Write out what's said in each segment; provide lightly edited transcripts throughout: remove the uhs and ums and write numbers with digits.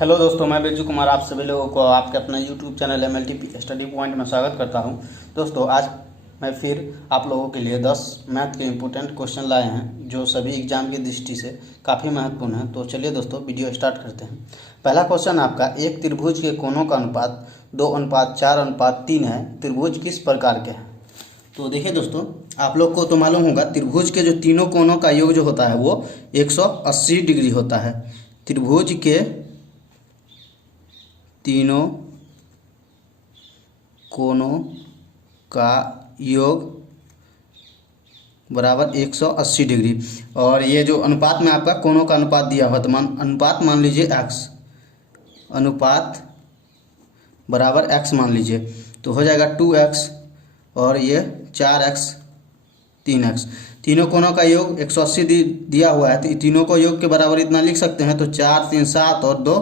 Hello दोस्तों, मैं बिरजू कुमार आप सभी लोगों को आपके अपना YouTube channel MLT study point में स्वागत करता हूं। दोस्तों, आज मैं फिर आप लोगों के लिए 10 मैथ के इम्पोर्टेंट क्वेश्चन लाए हैं जो सभी एग्जाम की दृष्टि से काफ़ी महत्वपूर्ण है। तो चलिए दोस्तों, वीडियो स्टार्ट करते हैं। पहला क्वेश्चन आपका, एक त्रिभुज के कोणों का अनुपात 2:4:3 है। त्रिभुज किस प्रकार के हैं? तो देखिए दोस्तों, आप लोग को तो मालूम होगा त्रिभुज के जो तीनों कोणों का योग जो होता है वो 180 डिग्री होता है। त्रिभुज के तीनों कोणों का योग बराबर 180 डिग्री। और ये जो अनुपात में आपका कोणों का अनुपात दिया हुआ, तो अनुपात मान लीजिए x, अनुपात बराबर x मान लीजिए, तो हो जाएगा 2x और ये 4x 3x। तीनों कोणों का योग 180 दिया हुआ है, तो तीनों को योग के बराबर इतना लिख सकते हैं। तो 4 3 7 और 2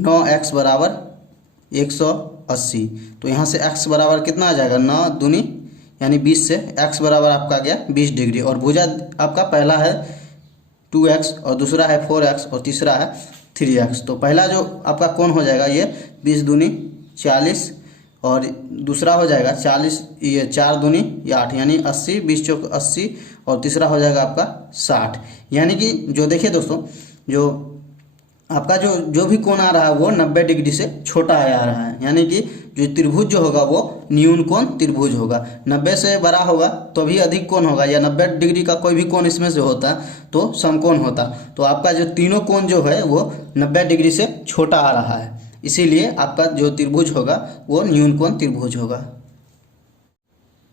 9x बराबर 180। तो यहाँ से x बराबर कितना आ जाएगा, 9 दूनी यानी 20 से x बराबर आपका आ गया 20 डिग्री। और भुजा आपका पहला है 2x और दूसरा है 4x और तीसरा है 3x। तो पहला जो आपका कोण हो जाएगा ये 20 दूनी 40 और दूसरा हो जाएगा 40, ये 4 दूनी ये 8 यानी 80, 20 चौक 80 और तीसरा हो जाएगा आपका 60। यानी कि जो देखिए दोस्तों, जो आपका जो भी कोण आ रहा है वो 90 डिग्री से छोटा आ रहा है। यानी कि जो त्रिभुज जो होगा वो न्यून कोण त्रिभुज होगा। 90 से बड़ा होगा तो भी अधिक कोण होगा, या 90 डिग्री का कोई भी कोण इसमें से होता तो समकोण होता। तो आपका जो तीनों कोण जो है वो 90 डिग्री से छोटा आ रहा है, इसीलिए आपका जो त्रिभुज होगा वो न्यून कोण त्रिभुज होगा।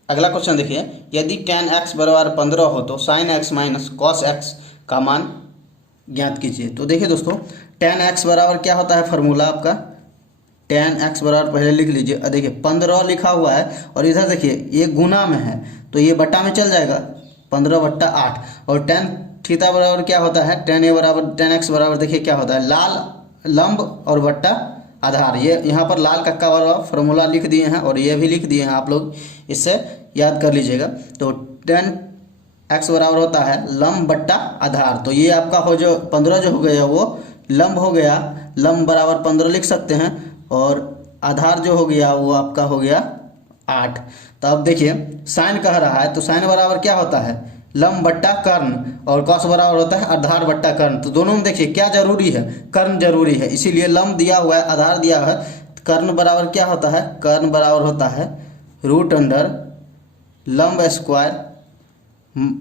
अगला क्वेश्चन देखिए, यदि tan x बराबर 15 हो तो sin x minus cos x का मान ज्ञात कीजिए। तो देखिए दोस्तों, tan x बराबर क्या होता है, फार्मूला आपका tan x बराबर पहले लिख लीजिए। देखिए 15 लिखा हुआ है और इधर देखिए ये गुना में है तो ये बट्टा में चल जाएगा 15/8। और tan थीटा बराबर क्या होता है, tan x बराबर देखिए क्या होता है, लाल लंब और बट्टा आधार। ये यहाँ पर लाल कक्का वाला फार्मूला लिख दिए हैं और ये भी लिख दिए हैं, आप लोग इससे याद कर लीजिएगा। तो tan x बराबर होता है लंब बट्टा आधार। तो ये आपका हो जो 15 जो हो गया वो लंब हो गया, लंब बराबर 15 लिख सकते हैं और आधार जो हो गया वो आपका हो गया 8। तो अब देखिए साइन कह रहा है तो साइन बराबर क्या होता है, लंब बट्टा कर्ण, और कॉस बराबर होता है आधार बट्टा कर्ण। तो दोनों में देखिए क्या जरूरी है, कर्ण जरूरी है, इसीलिए लंब दिया हुआ है आधार दिया है। कर्ण बराबर क्या होता है, कर्ण बराबर होता है रूट अंडर लंब स्क्वायर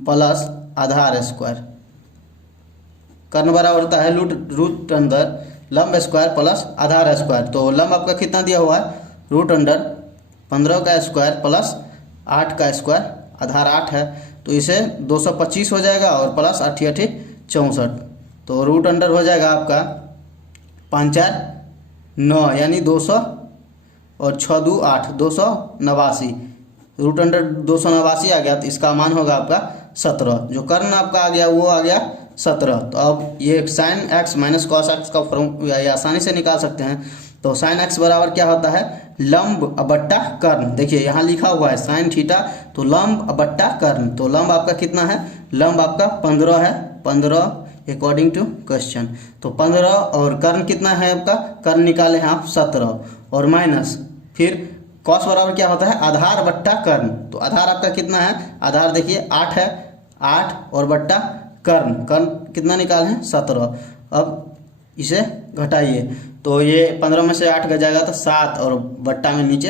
प्लस आधार स्क्वायर। कर्ण बराबर होता है रूट अंडर लंब स्क्वायर प्लस आधार स्क्वायर। तो लंब आपका कितना दिया हुआ है, रूट अंडर 15 का स्क्वायर प्लस 8 का स्क्वायर, आधार 8 है तो इसे 225 हो जाएगा और प्लस 8 8 64। तो रूट अंडर हो जाएगा आपका 5 4 9 यानी 200 और 6 2 8 289। रूट अंडर 289 आ गया तो इसका मान होगा आपका 17। जो कर्ण आपका आ गया वो आ गया 17। तो अब ये sine x minus cos x का फॉर्मूला आसानी से निकाल सकते हैं। तो साइन एक्स बराबर क्या होता है, लंब बट्टा कर्ण। देखिए यहाँ लिखा हुआ है साइन थीटा, तो लंब बट्टा कर्ण। तो लंब आपका कितना है, लंब आपका 15 है, 15 अकॉर्डिंग टू क्वेश्चन। तो 15 और कर्ण कितना है आपका, कर्ण निकाले हैं आप 17 और माइनस फिर कॉस बराबर क्या होता है, आधार बट्टा कर्ण। तो आधार आपका कितना है, आधार देखिए 8 है, 8 और बट्टा कर्ण, कर्ण कितना निकाले हैं 17। अब इसे घटाइए तो ये 15 में से 8 जाएगा तो 7 और बट्टा में नीचे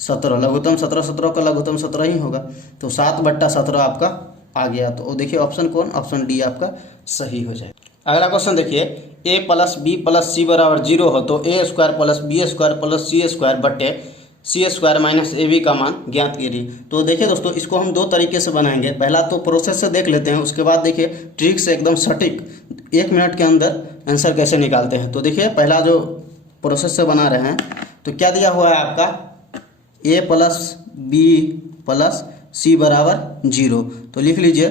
17, लघुत्तम 17 17 का लघुत्तम 17 ही होगा। तो 7/17 आपका आ गया। तो देखिए ऑप्शन कौन, ऑप्शन डी आपका सही हो जाएगा। अगला क्वेश्चन देखिए, a plus B plus C बराबर 0 हो तो a square plus B square plus C square बट्टे C square minus A B का मान ज्ञात कीजिए। तो देखिए दोस्तों, इसको हम दो तरीके से बनाएंगे। पहला तो प्रोसेस से देख लेते हैं, उसके बाद देखिए ट्रिक से एकदम सटीक 1 मिनट के अंदर आंसर कैसे निकालते हैं। तो देखिए पहला जो प्रोसेस से बना रहे हैं तो क्या दिया हुआ है आपका, a plus B plus C बराबर 0। तो लिख लीजिए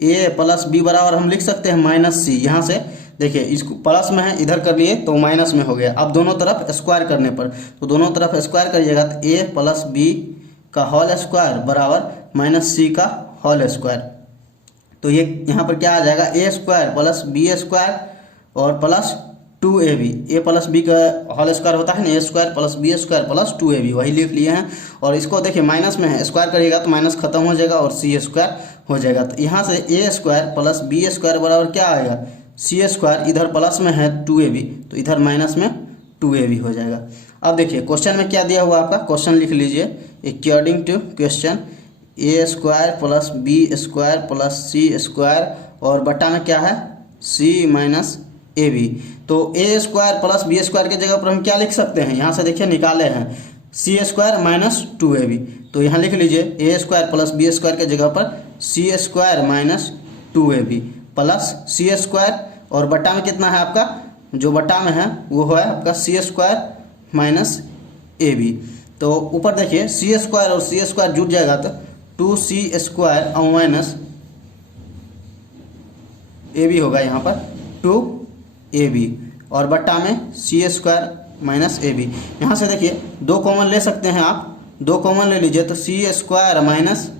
a प्लस बी बराबर हम लिख सकते हैं माइनस सी। यहाँ से देखिए इसको प्लस में है, इधर कर लिए तो माइनस में हो गया। अब दोनों तरफ स्क्वायर करने पर, तो दोनों तरफ स्क्वायर करिएगा तो a प्लस बी का होल स्क्वायर बराबर माइनस सी का होल स्क्वायर। तो ये यहाँ पर क्या आ जाएगा, a square plus B square और plus 2ab, a plus B का होल स्क्वायर होता है ना, A square plus B square plus 2ab, वही लिख लिए हैं। और इसको देखिए माइनस में है, स्क्वायर करिएगा तो माइनस खत्म हो जाएगा और सी स्क्वायर हो जाएगा। तो यहाँ से ए स्क्वायर प्लस बी स्क्वायर बराबर क्या आएगा, सी स्क्वायर, इधर प्लस में है 2ab तो इधर माइनस में 2ab हो जाएगा। अब देखिए क्वेश्चन में क्या दिया हुआ आपका, क्वेश्चन लिख लीजिए, according to question A square plus B square plus C square और बटा में क्या है सी माइनस ए बी। तो A square plus B square की जगह पर हम क्या लिख सकते हैं, यहाँ से देखिए निकाले हैं सी स्क्वायर माइनस 2ab, तो यहाँ लिख लीजिए ए स्क्वायर प्लस बी स्क्वायर की जगह पर सी square minus 2ab plus C square और बटा में कितना है आपका, जो बटा में है वो है आपका सी स्क्वायर माइनस ए बी। तो ऊपर देखिए सी स्क्वायर और सी स्क्वायर जुट जाएगा तो 2c स्क्वायर और माइनस ए बी होगा यहाँ पर 2ab और बट्टा में C square minus A B. यहाँ से देखिए दो कॉमन ले सकते हैं आप, दो कॉमन ले लीजिए तो सी स्क्वायर माइनस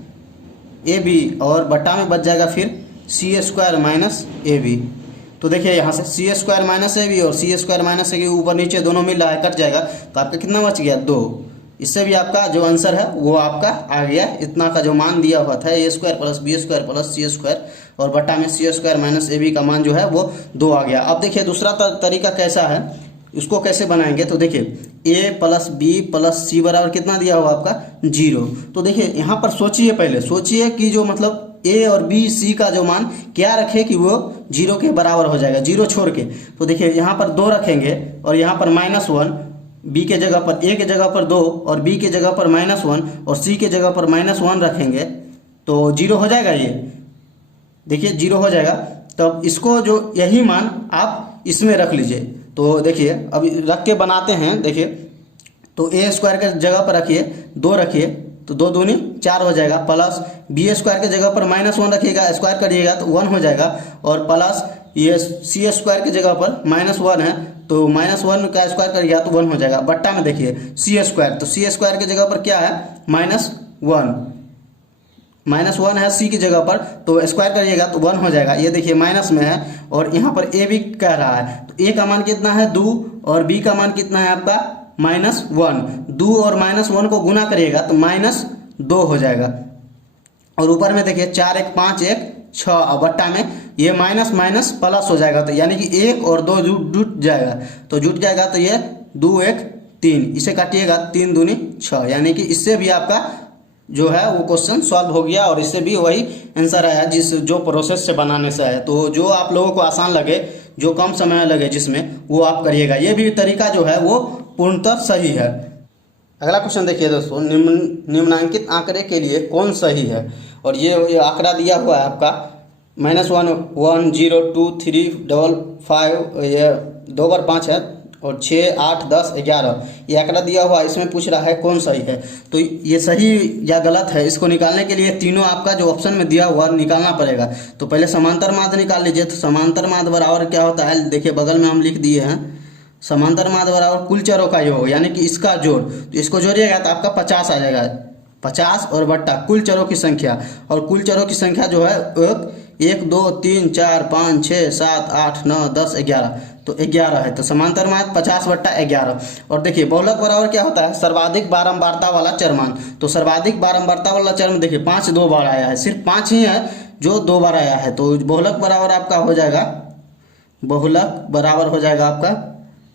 ए बी और बट्टा में बच जाएगा फिर सी स्क्वायर माइनस ए बी। तो देखिए यहाँ से सी स्क्वायर माइनस ए बी और सी स्क्वायर माइनस ए बी ऊपर नीचे दोनों मिल रहा है, कट जाएगा तो आपका कितना बच गया 2। इससे भी आपका जो आंसर है वो आपका आ गया, इतना का जो मान दिया हुआ था A square plus B square plus C square और बटा में C square minus A B का मान जो है वो 2 आ गया। अब देखिए दूसरा तरीका कैसा है, इसको कैसे बनाएंगे, तो देखिए ए प्लस बी प्लस सी बराबर कितना दिया हुआ आपका 0। तो देखिए यहाँ पर सोचिए, पहले सोचिए कि जो मतलब ए और बी सी का जो मान क्या रखे कि वो 0 के बराबर हो जाएगा, 0 छोड़ के। तो देखिए यहाँ पर 2 रखेंगे और यहाँ पर -1, बी के जगह पर ए के जगह पर 2 और बी के जगह पर -1 और सी के जगह पर -1 रखेंगे तो 0 हो जाएगा। ये देखिए 0 हो जाएगा। तब इसको जो यही मान आप इसमें रख लीजिए। तो देखिए अभी रख के बनाते हैं, देखिए तो ए स्क्वायर के जगह पर रखिए 2 रखिए तो 2 दूनी 4 हो जाएगा, प्लस बी स्क्वायर के जगह पर -1 रखिएगा, स्क्वायर करिएगा तो 1 हो जाएगा और प्लस ये सी स्क्वायर की जगह पर -1 है तो -1 का स्क्वायर करिएगा तो 1 हो जाएगा। बट्टा में देखिए सी स्क्वायर, तो सी स्क्वायर की जगह पर क्या है -1 है सी की जगह पर, तो स्क्वायर करिएगा तो 1 हो जाएगा। ये देखिए माइनस में है और यहाँ पर ए भी कह रहा है तो ए का मान कितना है 2 और बी का मान कितना है आपका -1। 2 और -1 को गुना करिएगा तो -2 हो जाएगा और ऊपर में देखिए 4 1 5 1 6 और बट्टा में ये माइनस माइनस प्लस हो जाएगा तो यानी कि 1 और 2 जुट जाएगा, तो जुट जाएगा तो ये 2 1 3, इसे काटिएगा 3 दूनी 6, यानी कि इससे भी आपका जो है वो क्वेश्चन सॉल्व हो गया और इससे भी वही आंसर आया जिस जो प्रोसेस से बनाने से आया। तो जो आप लोगों को आसान लगे, जो कम समय लगे जिसमें, वो आप करिएगा। ये भी तरीका जो है वो पूर्णतः सही है। अगला क्वेश्चन देखिए दोस्तों, निम्नांकित आंकड़े के लिए कौन सही है, और ये आंकड़ा दिया हुआ है आपका -1 1 0 2 3 5 ये 2 बार 5 है और 6 8 10 11 ये आंकड़ा दिया हुआ है। इसमें पूछ रहा है कौन सही है, तो ये सही या गलत है इसको निकालने के लिए तीनों आपका जो ऑप्शन में दिया हुआ निकालना पड़ेगा। तो पहले समांतर माध्य निकाल लीजिए। तो समांतर माध्य बराबर क्या होता है, देखिए बगल में हम लिख दिए हैं, समांतर माध्य बराबर कुल चरों का योग यानी कि इसका जोड़। तो इसको जोड़िएगा तो आपका 50 आ जाएगा, 50 और बट्टा कुल चरों की संख्या, और कुल चरों की संख्या जो है 1 2 3 4 5 6 7 8 9 10 11, तो 11 है। तो समांतर माध्य 50 बट्टा 11। और देखिए बहुलक बराबर क्या होता है, सर्वाधिक बारंबारता वाला चरमान। तो सर्वाधिक बारंबारता वाला चरमान देखिए 5 2 बार आया है, सिर्फ 5 ही है जो 2 बार आया है। तो बहुलक बराबर आपका हो जाएगा, बहुलक बराबर हो जाएगा आपका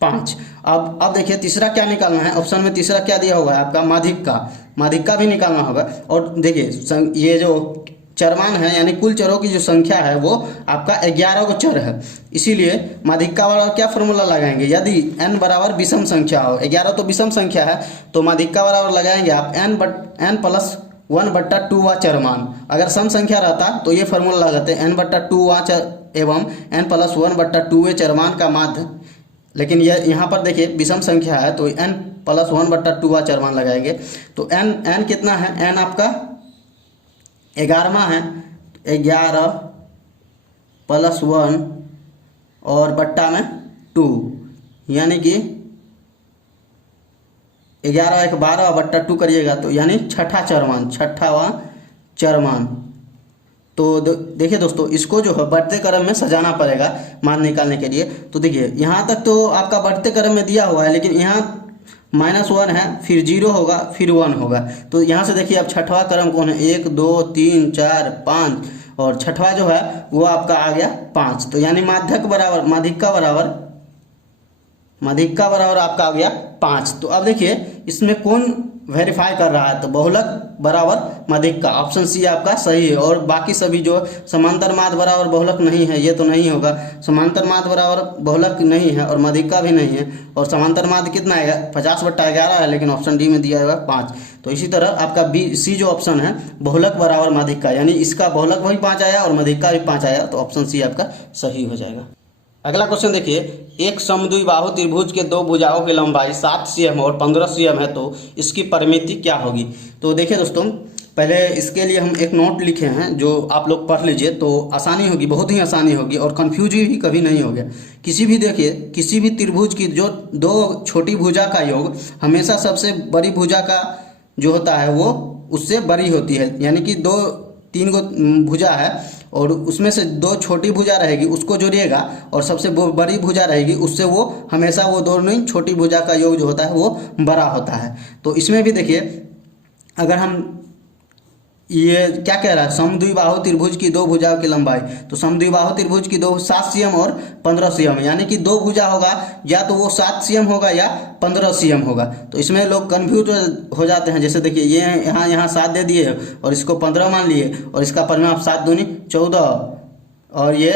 5। अब देखिए तीसरा क्या निकालना है, ऑप्शन में तीसरा क्या दिया हुआ है आपका माध्यिका भी निकालना होगा। और देखिए ये जो चरमान है यानी कुल चरों की जो संख्या है वो आपका 11 को चर है, इसीलिए माध्यिका बराबर क्या फॉर्मूला लगाएंगे, यदि n बराबर विषम संख्या हो, 11 तो विषम संख्या है तो माध्यिका बराबर लगाएंगे आप n प्लस 1/2वां चरमान। अगर सम संख्या रहता तो ये फॉर्मूला लगाते n/2वां एवं n प्लस 1/2वें चरमान का माध्य, लेकिन यह यहाँ पर देखिए विषम संख्या है तो n प्लस 1/2वां चरमान लगाएंगे। तो n कितना है, n आपका 11वां है, 11 प्लस 1 और बट्टा में 2, यानी कि 11 1 12 बट्टा 2 करिएगा तो यानी छठा चरमान, छठावां चरमान। तो देखिए दोस्तों, इसको जो है बढ़ते क्रम में सजाना पड़ेगा मान निकालने के लिए। तो देखिए यहाँ तक तो आपका बढ़ते क्रम में दिया हुआ है, लेकिन यहाँ -1 है, फिर 0 होगा, फिर 1 होगा। तो यहाँ से देखिए अब छठवां क्रम कौन है, 1 2 3 4 5, और छठवां जो है वो आपका आ गया 5। तो यानी माध्यिका बराबर आपका आ गया 5। तो अब देखिए इसमें कौन वेरीफाई कर रहा है, तो बहुलक बराबर माध्यिका, ऑप्शन सी आपका सही है। और बाकी सभी जो समांतर माध्य बराबर बहुलक नहीं है, ये तो नहीं होगा। समांतर माध्य बराबर बहुलक नहीं है और माध्यिका भी नहीं है। और समांतर माध्य कितना आएगा, 50/11 है, लेकिन ऑप्शन डी में दिया हुआ 5। तो इसी तरह आपका बी सी जो ऑप्शन है, बहुलक बराबर माध्यिका, यानी इसका बहुलक भी 5 आया और माध्यिका भी 5 आया, तो ऑप्शन सी आपका सही हो जाएगा। अगला क्वेश्चन देखिए, एक समद्विबाहु त्रिभुज के दो भुजाओं की लंबाई 7 cm और 15 cm है, तो इसकी परिमिति क्या होगी। तो देखिए दोस्तों, पहले इसके लिए हम एक नोट लिखे हैं, जो आप लोग पढ़ लीजिए तो आसानी होगी, बहुत ही आसानी होगी, और कन्फ्यूज भी कभी नहीं होगा। देखिए किसी भी त्रिभुज की जो दो छोटी भुजा का योग हमेशा सबसे बड़ी भुजा का जो होता है वो उससे बड़ी होती है। यानी कि 3 गो भुजा है और उसमें से 2 छोटी भुजा रहेगी, उसको जोड़िएगा, और सबसे बड़ी भुजा रहेगी, उससे वो हमेशा वो दोनों छोटी भुजा का योग जो होता है वो बड़ा होता है। तो इसमें भी देखिए, अगर हम ये क्या कह रहा है, समद्विबाहु त्रिभुज की दो भुजाओं की लंबाई, तो समद्विबाहु त्रिभुज की 7 cm और 15 cm, यानी कि दो भुजा होगा, या तो वो 7 cm होगा या 15 cm होगा। तो इसमें लोग कन्फ्यूज हो जाते हैं। जैसे देखिए, ये यहाँ 7 दे दिए और इसको 15 मान लिए, और इसका परिमाप 7 दूनी 14 और ये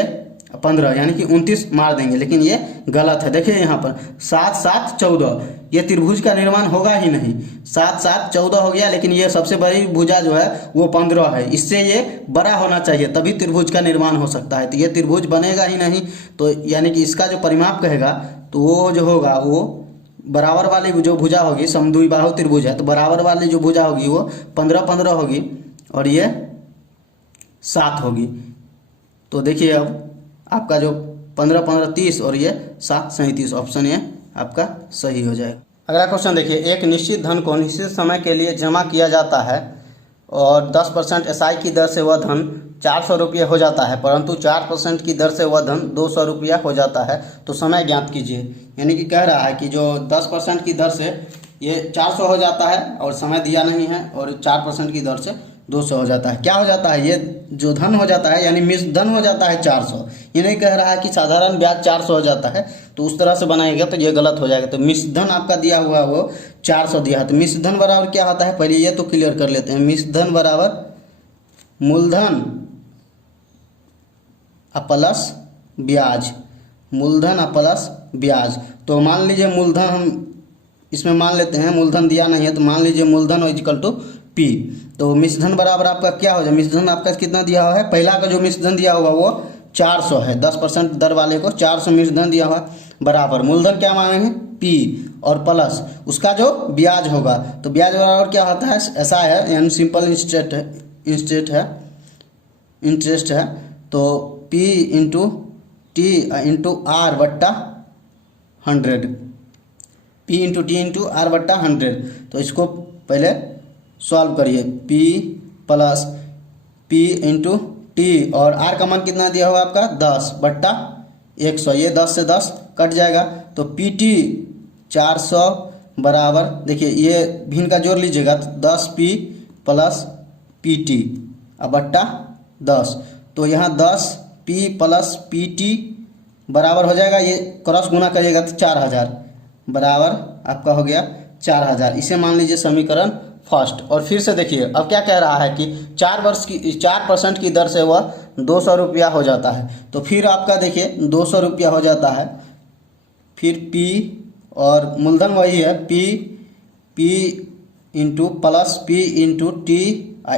15, यानी कि 29 मार देंगे, लेकिन ये गलत है। देखिए यहाँ पर 7 7 14, ये त्रिभुज का निर्माण होगा ही नहीं। 7 7 14 हो गया, लेकिन ये सबसे बड़ी भुजा जो है वो 15 है, इससे ये बड़ा होना चाहिए, तभी त्रिभुज का निर्माण हो सकता है। तो ये त्रिभुज बनेगा ही नहीं। तो यानी कि इसका जो परिमाप कहेगा, तो वो जो होगा वो बराबर वाली जो भुजा होगी, समद्विबाहु त्रिभुज है, तो बराबर वाली जो भुजा होगी वो 15 15 होगी और ये 7 होगी। तो देखिए अब आपका जो 15 15 30 और ये 7 37, ऑप्शन ये आपका सही हो जाएगा। अगला क्वेश्चन देखिए, एक निश्चित धन को निश्चित समय के लिए जमा किया जाता है और 10% एसआई की दर से वह धन 400 रुपये हो जाता है, परंतु 4% की दर से वह धन 200 रुपया हो जाता है, तो समय ज्ञात कीजिए। यानी कि कह रहा है कि जो 10% की दर से ये 400 हो जाता है और समय दिया नहीं है, और 4% की दर से 200 हो जाता है। क्या हो जाता है, ये जो धन हो जाता है यानी मिश्र धन हो जाता है 400। ये नहीं कह रहा है कि साधारण ब्याज 400 हो जाता है, तो उस तरह से बनाएगा तो ये गलत हो जाएगा। तो मिश्र धन आपका दिया हुआ वो 400 दिया है, तो मिश्र धन बराबर क्या होता है, पहले ये तो क्लियर कर लेते हैं। मिश्र धन बराबर मूलधन प्लस ब्याज, मूलधन प्लस ब्याज। तो मान लीजिए मूलधन हम इसमें मान लेते हैं, मूलधन दिया नहीं है, तो मान लीजिए मूलधन इक्वल टू पी। तो मिश्रधन बराबर आपका क्या हो जाए, मिश्रधन आपका कितना दिया हुआ है, पहला का जो मिश्रधन दिया होगा वो 400 है, 10% दर वाले को 400 मिश्रधन दिया हुआ, बराबर मूलधन क्या मानेंगे पी, और प्लस उसका जो ब्याज होगा, तो ब्याज बराबर क्या होता है, ऐसा है, यानी सिंपल इंटरेस्ट है। तो P into T into R बट्टा 100, P into T into R बट्टा 100। तो इसको पहले सॉल्व करिए, p plus P into T, और r का मान कितना दिया हुआ आपका 10 बट्टा 100, ये 10 से 10 कट जाएगा, तो पी टी 400 बराबर, देखिए ये भिन्न का जोड़ लीजिएगा, तो 10p प्लस पी टी बट्टा 10। तो यहाँ 10p प्लस पी टी बराबर हो जाएगा, ये क्रॉस गुना करिएगा तो 4000 बराबर आपका हो गया 4000। इसे मान लीजिए समीकरण फर्स्ट। और फिर से देखिए अब क्या कह रहा है कि 4% की दर से वह 200 रुपया हो जाता है। तो फिर आपका देखिए 200 रुपया हो जाता है, फिर P और मूलधन वही है P into plus P into T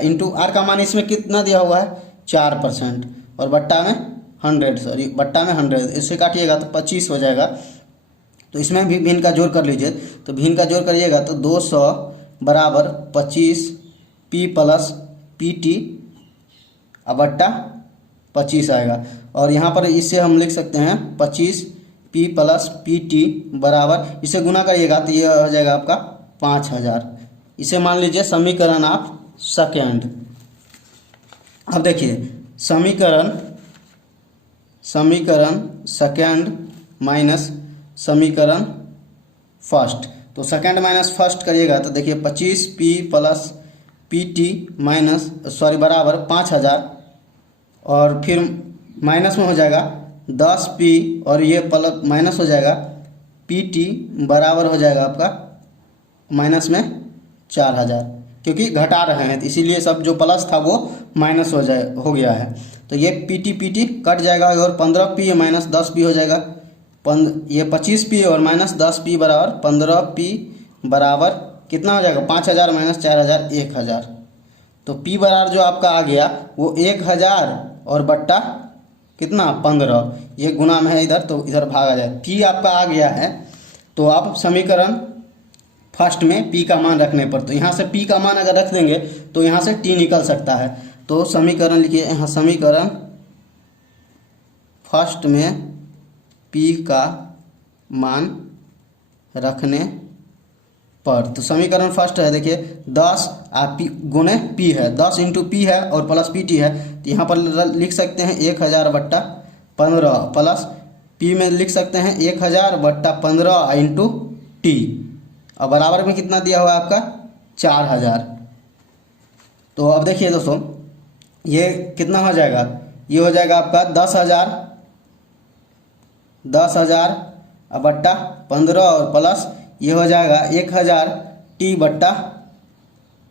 into R का मान इसमें कितना दिया हुआ है 4%, और बट्टा में 100, सॉरी बट्टा में 100, इससे काटिएगा तो 25 हो जाएगा। तो इसमें भी भिन्न का जोड़ कर लीजिए, तो भिन्न का जोड़ करिएगा तो 200 बराबर 25p प्लस पी टी बट्टा 25 आएगा, और यहाँ पर इससे हम लिख सकते हैं 25p प्लस पी टी बराबर, इसे गुना करिएगा तो ये हो जाएगा आपका 5000। इसे मान लीजिए समीकरण आप सेकेंड। अब देखिए समीकरण सेकंड माइनस समीकरण फर्स्ट। तो सेकंड माइनस फर्स्ट करिएगा तो देखिए 25p प्लस PT माइनस बराबर 5000 और फिर माइनस में हो जाएगा 10p और ये प्लस माइनस हो जाएगा PT बराबर हो जाएगा आपका माइनस में 4000, क्योंकि घटा रहे हैं तो इसीलिए सब जो प्लस था वो माइनस हो गया है। तो ये PT कट जाएगा और 15p माइनस 10p हो जाएगा। ये 25p और माइनस 10p बराबर 15p बराबर कितना हो जाएगा 5000 माइनस 4000 1000। तो p बराबर जो आपका आ गया वो 1000 और बट्टा कितना 15, ये गुना में है इधर तो इधर भाग आ जाए। p आपका आ गया है तो आप समीकरण फर्स्ट में p का मान रखने पर, तो यहाँ से p का मान अगर रख देंगे तो यहाँ से t निकल सकता है। तो समीकरण लिखिए यहाँ, समीकरण फर्स्ट में p का मान रखने पर, तो समीकरण फर्स्ट है देखिए 10 p गुणे p है, 10 इंटू p है और प्लस PT है, तो यहाँ पर लिख सकते हैं 1000 बट्टा 15 प्लस p में लिख सकते हैं 1000 बट्टा 15 इंटू t और बराबर में कितना दिया हुआ है आपका 4000। तो अब देखिए दोस्तों ये कितना हो जाएगा, ये हो जाएगा आपका 10,000 बट्टा 15 और प्लस ये हो जाएगा 1000 t बट्टा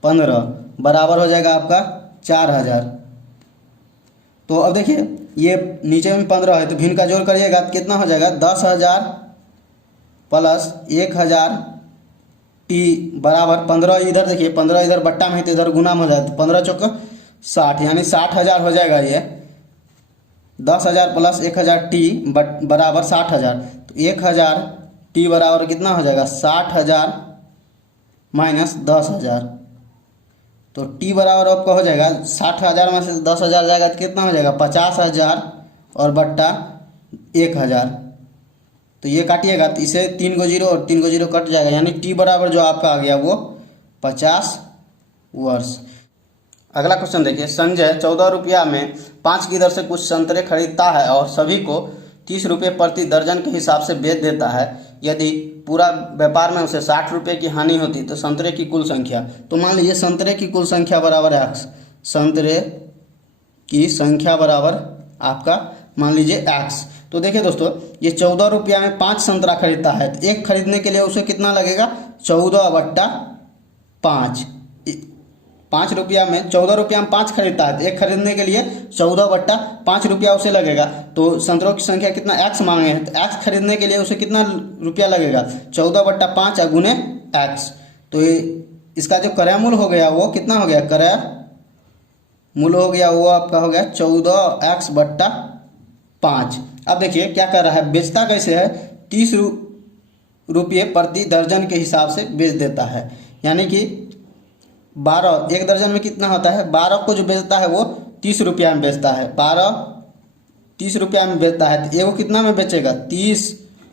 15 बराबर हो जाएगा आपका 4000। तो अब देखिए ये नीचे में 15 है तो भिन्न का जोड़ करिएगा तो कितना हो जाएगा 10,000 प्लस 1000 t बराबर 15, इधर देखिए 15 इधर बट्टा में है तो इधर गुना में हो जाए तो 15 चौक 60 यानी 60,000 हो जाएगा। ये 10,000 प्लस 1000 t बराबर 60,000, तो 1000 t बराबर कितना हो जाएगा 60,000 माइनस 10,000। तो t बराबर आपका हो जाएगा 60,000 में से 10,000 जाएगा तो कितना हो जाएगा 50,000 और बट्टा 1000। तो ये काटिएगा तो इसे 3 को 0 और 3 को 0 कट जाएगा, यानी t बराबर जो आपका आ गया वो 50 वर्ष। अगला क्वेश्चन देखिए, संजय 14 रुपया में 5 की दर से कुछ संतरे खरीदता है और सभी को 30 रुपये प्रति दर्जन के हिसाब से बेच देता है। यदि पूरा व्यापार में उसे 60 रुपये की हानि होती तो संतरे की कुल संख्या, तो मान लीजिए संतरे की कुल संख्या बराबर है x, संतरे की संख्या बराबर आपका मान लीजिए x। तो देखिए दोस्तों ये 14 रुपया में 5 संतरा खरीदता है तो एक खरीदने के लिए उसे कितना लगेगा 14 बट्टा 5। 5 रुपया में 14 रुपया में 5 खरीदता है तो एक खरीदने के लिए 14 बट्टा 5 रुपया उसे लगेगा। तो संतरों की संख्या कितना x मांगे हैं तो x खरीदने के लिए उसे कितना रुपया लगेगा 14 बट्टा 5 गुने x। तो इसका जो क्रय मूल्य हो गया वो कितना हो गया, क्रय मूल्य हो गया वो आपका हो गया 14x बट्टा 5। अब देखिए क्या कर रहा है, बेचता कैसे है 30 रुपये प्रति दर्जन के हिसाब से बेच देता है, यानी कि 12 एक दर्जन में कितना होता है 12 को जो बेचता है वो 30 रुपया में बेचता है, 12 30 रुपया में बेचता है तो एगो कितना में बेचेगा 30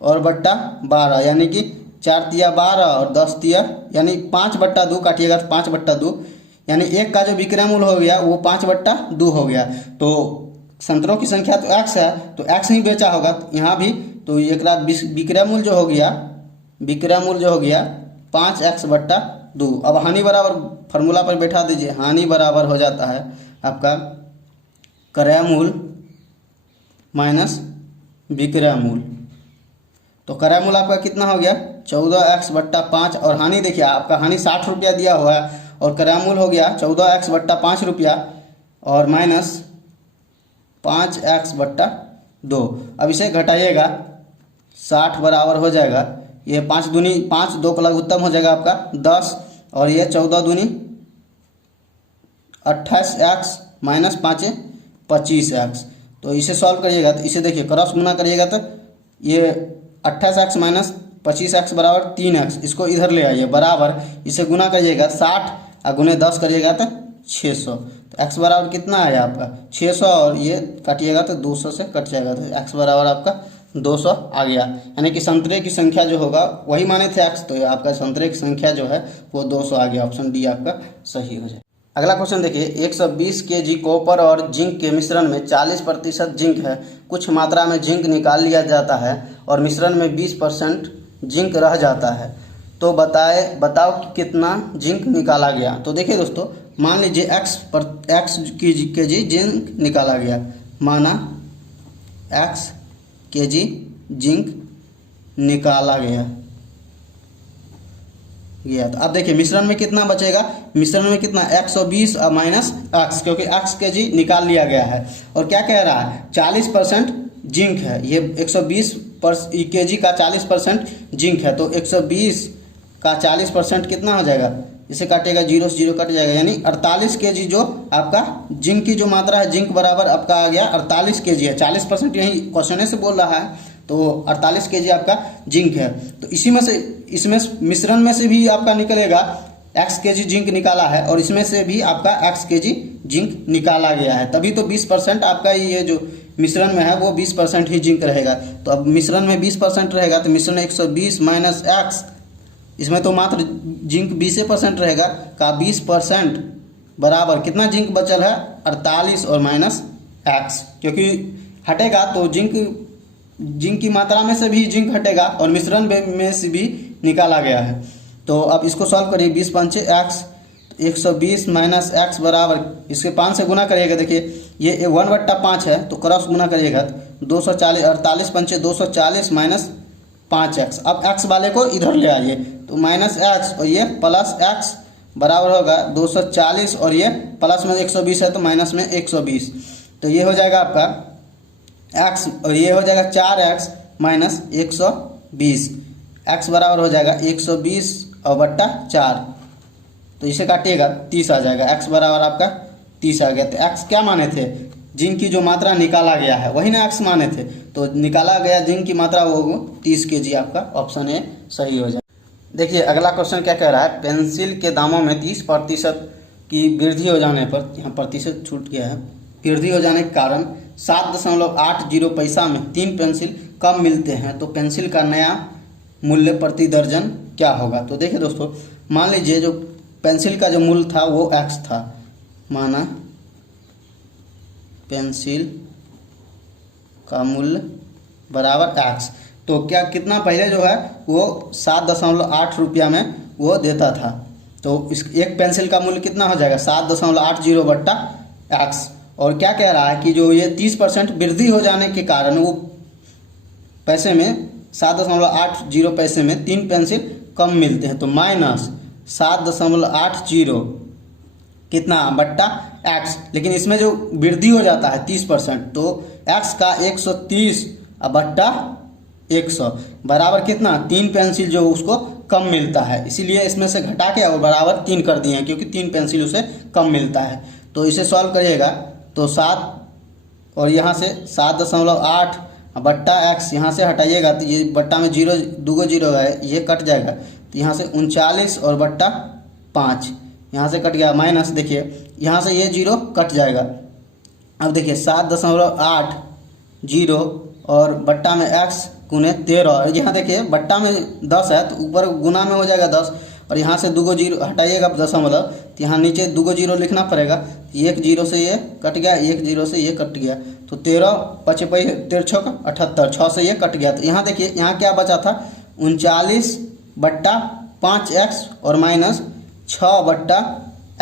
और बट्टा 12 यानी कि 4 तिया 12 और 10 तिया यानी 5 बट्टा 2 काटिएगा तो 5 बट्टा 2 यानी एक का जो विक्रय मूल्य हो गया वो 5 बट्टा 2 हो गया। तो संतरों की संख्या तो x है तो x ही बेचा होगा यहाँ भी, तो एक विक्रय मूल्य जो हो गया, विक्रय मूल्य जो हो गया 5x बट्टा 2। अब हानि बराबर फार्मूला पर बैठा दीजिए, हानि बराबर हो जाता है आपका क्रय मूल्य माइनस विक्रय मूल्य। तो क्रय मूल्य आपका कितना हो गया 14x बट्टा 5 और हानि देखिए आपका हानि 60 रुपया दिया हुआ है और क्रय मूल्य हो गया 14x बट्टा 5 रुपया और माइनस 5x बट्टा 2। अब इसे घटाइएगा 60 बराबर हो जाएगा ये 5 दूनी 5 2 का लघु उत्तम हो जाएगा आपका 10 और ये 14 दूनी 28x माइनस 5 25x। तो इसे सॉल्व करिएगा तो इसे देखिए क्रॉस गुना करिएगा तो ये 28x माइनस 25x बराबर 3x, इसको इधर ले आइए बराबर इसे गुना करिएगा 60 और गुने 10 करिएगा तो 600। तो x बराबर कितना आया आपका 600 और ये काटिएगा तो 200 से कट जाएगा तो x बराबर आपका 200 आ गया, यानी कि संतरे की संख्या जो होगा वही माने थे x, तो आपका संतरे की संख्या जो है वो 200 आ गया। ऑप्शन डी आपका सही हो जाए। अगला क्वेश्चन देखिए, 120 kg कॉपर और जिंक के मिश्रण में 40% जिंक है, कुछ मात्रा में जिंक निकाल लिया जाता है और मिश्रण में 20% जिंक रह जाता है, तो बताओ कि कितना जिंक निकाला गया। तो देखिए दोस्तों, मान लीजिए x kg जिंक निकाला गया, माना x kg जिंक निकाला गया। तो अब देखिए मिश्रण में कितना बचेगा, मिश्रण में कितना 120 माइनस x, क्योंकि x kg निकाल लिया गया है। और क्या कह रहा है, 40% जिंक है, ये 120 kg का 40% जिंक है, तो 120 का 40% कितना हो जाएगा, इसे काटेगा, 0 से 0 कट जाएगा, यानी 48 kg जो आपका जिंक की जो मात्रा है, जिंक बराबर आपका आ गया 48 kg है। 40% यही क्वेश्चन से बोल रहा है, तो 48 kg आपका जिंक है। तो इसी में से, इसमें मिश्रण में से भी आपका निकलेगा x kg जिंक निकाला है, और इसमें से भी आपका x kg जिंक निकाला गया है, तभी तो 20% आपका ये जो मिश्रण में है वो 20% ही जिंक रहेगा। तो अब मिश्रण में 20% रहेगा, तो मिश्रण 120 माइनस x, इसमें तो मात्र जिंक 20% रहेगा, का 20% बराबर कितना जिंक बचल है, 48 और माइनस x, क्योंकि हटेगा तो जिंक की मात्रा में से भी जिंक हटेगा और मिश्रण में से भी निकाला गया है। तो अब इसको सॉल्व करिए, 20 पंचे x, 120 माइनस x बराबर, इसके 5 से गुना करिएगा, देखिए ये 1/5 है, तो क्रॉस गुना करिएगा 240, 48 पंचे 240 माइनस 5x। अब x वाले को इधर ले आइए, तो माइनस x और ये प्लस x बराबर होगा 240, और ये प्लस में 120 है तो माइनस में 120, तो ये हो जाएगा आपका x, और ये हो जाएगा 4x माइनस 120, x बराबर हो जाएगा 120 और बट्टा 4, तो इसे काटिएगा 30 आ जाएगा, x बराबर आपका 30 आ गया। तो x क्या माने थे, जिंक की जो मात्रा निकाला गया है वही ना x माने थे, तो निकाला गया जिंक की मात्रा वो 30 kg, आपका ऑप्शन ए सही हो जाए। देखिए अगला क्वेश्चन क्या कह रहा है, पेंसिल के दामों में 30% की वृद्धि हो जाने पर, यहाँ प्रतिशत छूट गया है, वृद्धि हो जाने के कारण 7.80 पैसा में 3 पेंसिल कम मिलते हैं, तो पेंसिल का नया मूल्य प्रति दर्जन क्या होगा। तो देखिए दोस्तों, मान लीजिए जो पेंसिल का जो मूल्य था वो x था, माना पेंसिल का मूल्य बराबर x, तो क्या कितना पहले जो है वो 7.8 रुपया में वो देता था, तो इस एक पेंसिल का मूल्य कितना हो जाएगा 7.80 बट्टा x। और क्या कह रहा है कि जो ये 30% वृद्धि हो जाने के कारण वो पैसे में 7.80 पैसे में 3 पेंसिल कम मिलते हैं, तो माइनस 7.80 कितना बट्टा x, लेकिन इसमें जो वृद्धि हो जाता है 30%, तो x का 130 बट्टा 100 बराबर कितना 3 पेंसिल जो उसको कम मिलता है, इसीलिए इसमें से घटा के और बराबर 3 कर दिए हैं, क्योंकि 3 पेंसिल उसे कम मिलता है। तो इसे सॉल्व करिएगा, तो 7 और यहाँ से 7.8 बट्टा x, यहाँ से हटाइएगा तो ये बट्टा में 0 2 0 है, ये कट जाएगा, तो यहाँ से 39 और बट्टा 5 यहाँ से कट गया, माइनस देखिए यहाँ से ये 0 कट जाएगा। अब देखिए 7.80 और बट्टा में x गुने 13, यहाँ देखिए बट्टा में 10 है तो ऊपर गुना में हो जाएगा 10, और यहाँ से 2 0 हटाइएगा दशमलव, तो यहाँ नीचे 2 0 लिखना पड़ेगा, 1 0 से ये कट गया, 1 0 से ये कट गया, तो 13 5 13 6 78, 6 से ये कट गया। तो यहाँ देखिए यहाँ क्या बचा था 39 बट्टा 5x और माइनस 6 बट्टा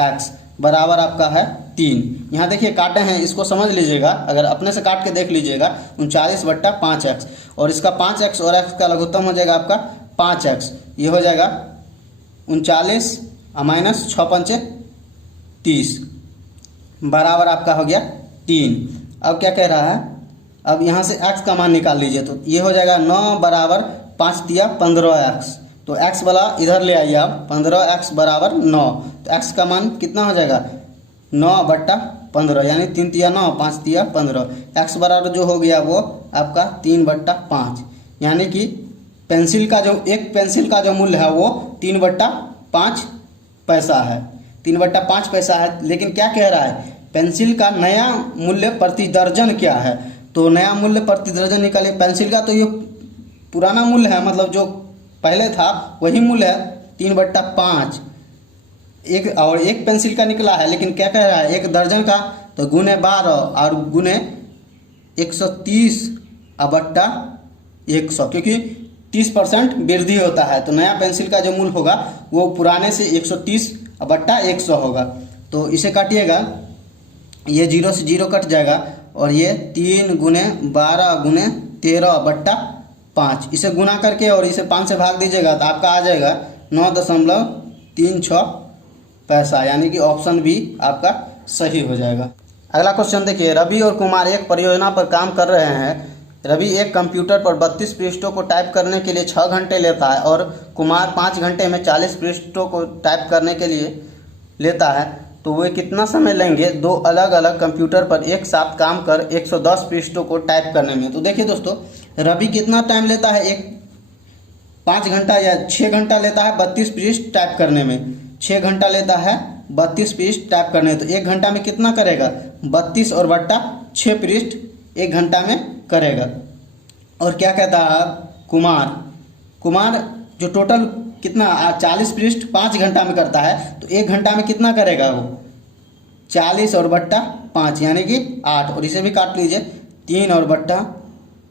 x बराबर आपका है 3। यहाँ देखिए काटे हैं, इसको समझ लीजिएगा, अगर अपने से काट के देख लीजिएगा 39 बट्टा 5x, और इसका 5x और x का लघुत्तम हो जाएगा आपका 5x, ये हो जाएगा 39 माइनस 6 पंचे 30 बराबर आपका हो गया 3। अब क्या कह रहा है, अब यहाँ से x का मान निकाल लीजिए, तो ये हो जाएगा 9 बराबर 5 तिया 15x, तो x वाला इधर ले आइए आप, 15x बराबर 9, तो x का मान कितना हो जाएगा 9 बट्टा 15, यानी 3 तिया 9 5 तिया 15, x बराबर जो हो गया वो आपका 3 बट्टा 5, यानी कि पेंसिल का जो एक पेंसिल का जो मूल्य है वो 3 बट्टा 5 पैसा है, 3 बट्टा 5 पैसा है। लेकिन क्या कह रहा है, पेंसिल का नया मूल्य प्रति दर्जन क्या है, तो नया मूल्य प्रति दर्जन निकालिए। पेंसिल का तो ये पुराना मूल्य है, मतलब जो पहले था वही मूल्य है 3 बट्टा 5, एक पेंसिल का निकला है, लेकिन क्या कह रहा है 1 दर्जन का, तो गुने 12 और गुने 130 बट्टा 100, क्योंकि 30% वृद्धि होता है। तो नया पेंसिल का जो मूल्य होगा वो पुराने से 130 बट्टा 100 होगा। तो इसे काटिएगा, ये 0 से 0 कट जाएगा और ये 3 गुने 12 गुने 13 बट्टा 5, इसे गुना करके और इसे 5 से भाग दीजिएगा तो आपका आ जाएगा 9.36 पैसा, यानी कि ऑप्शन बी आपका सही हो जाएगा। अगला क्वेश्चन देखिए, रवि और कुमार एक परियोजना पर काम कर रहे हैं। रवि एक कंप्यूटर पर 32 पृष्ठों को टाइप करने के लिए 6 घंटे लेता है और कुमार 5 घंटे में 40 पृष्ठों को टाइप करने के लिए लेता है, तो वे कितना समय लेंगे दो अलग अलग कंप्यूटर पर एक साथ काम कर 110 पृष्ठों को टाइप करने में। तो देखिए दोस्तों, रवि कितना टाइम लेता है, 5 घंटा या 6 घंटा लेता है 32 पृष्ठ टाइप करने में। 6 घंटा लेता है 32 पृष्ठ टाइप करने, तो 1 घंटा में कितना करेगा, 32 और बट्टा 6 पृष्ठ 1 घंटा में करेगा। और क्या कहता है कुमार जो टोटल कितना 40 पृष्ठ 5 घंटा में करता है, तो 1 घंटा में कितना करेगा वो 40 और बट्टा 5 यानी कि 8, और इसे भी काट लीजिए 3 और बट्टा,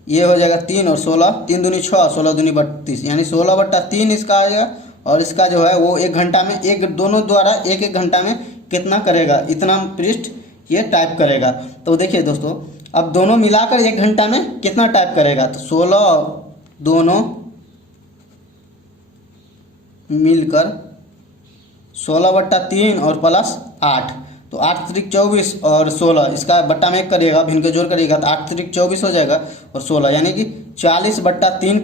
ये हो जाएगा 3 और 16, 3 दूनी 6, 16 दूनी 32, यानी 16 बट्टा 3 इसका आ जाएगा। और इसका जो है वो 1 घंटा में दोनों द्वारा 1 घंटा में कितना करेगा, इतना पृष्ठ ये टाइप करेगा। तो देखिए दोस्तों, अब दोनों मिलाकर 1 घंटा में कितना टाइप करेगा, तो 16 दोनों मिलकर 16 बट्टा 3 और प्लस 8, तो 8 त्रिक 24 और 16, इसका बट्टा में 1 करिएगा, भिन्न के जोड़ करिएगा तो 8 त्रिक 24 हो जाएगा और 16, यानी कि 40 बट्टा 3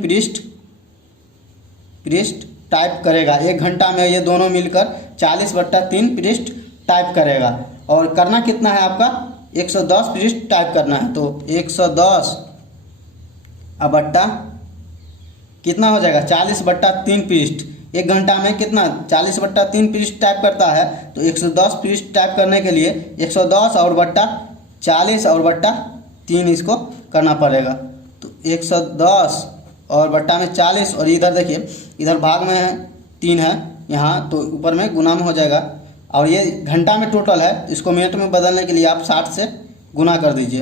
पृष्ठ टाइप करेगा 1 घंटा में। ये दोनों मिलकर 40 बट्टा 3 पृष्ठ टाइप करेगा, और करना कितना है आपका 110 पृष्ठ टाइप करना है। तो 110 बट्टा कितना हो जाएगा 40 बट्टा 3 पृष्ठ, 1 घंटा में कितना 40 बट्टा 3 पृष्ठ टाइप करता है, तो 110 पृष्ठ टाइप करने के लिए 110 और बट्टा 40 और बट्टा 3 इसको करना पड़ेगा। तो 110 और बट्टा में 40, और इधर देखिए इधर भाग में है 3 है यहाँ, तो ऊपर में गुना में हो जाएगा। और ये घंटा में टोटल है, इसको मिनट में बदलने के लिए आप 60 से गुना कर दीजिए।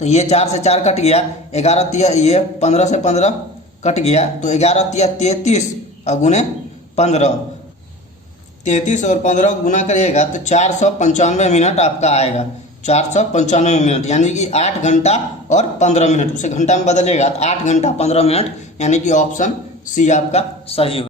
तो ये 4 से 4 कट गया, 11 तिया ये 15 से 15 कट गया, तो 11 तिया 33 और गुने 15, 33 और 15 गुना करिएगा तो 495 मिनट आपका आएगा, 495 मिनट, यानी कि 8 घंटा और 15 मिनट। उसे घंटा में बदलिएगा तो 8 घंटा 15 मिनट, यानी कि ऑप्शन सी आपका सही हो।